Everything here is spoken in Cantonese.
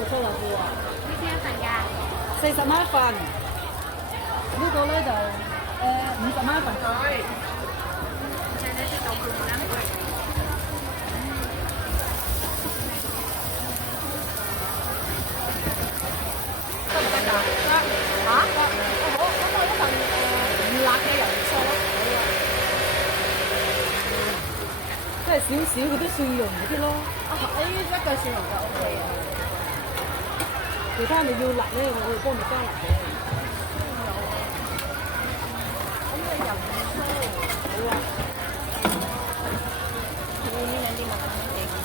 出嚟嘅喎。呢邊一份㗎。40蚊一份，呢個咧就50蚊一份。現在是豆腐啦。得唔得㗎？得嚇？好，咁我一份唔辣嘅油菜咯。即係少少嗰啲蒜蓉嗰啲咯。啊，呢一個蒜蓉就 OK 嘅。其他你要辣咧，我會幫你加辣嘅。咁你油酥好啊。你呢兩啲冇咁幾。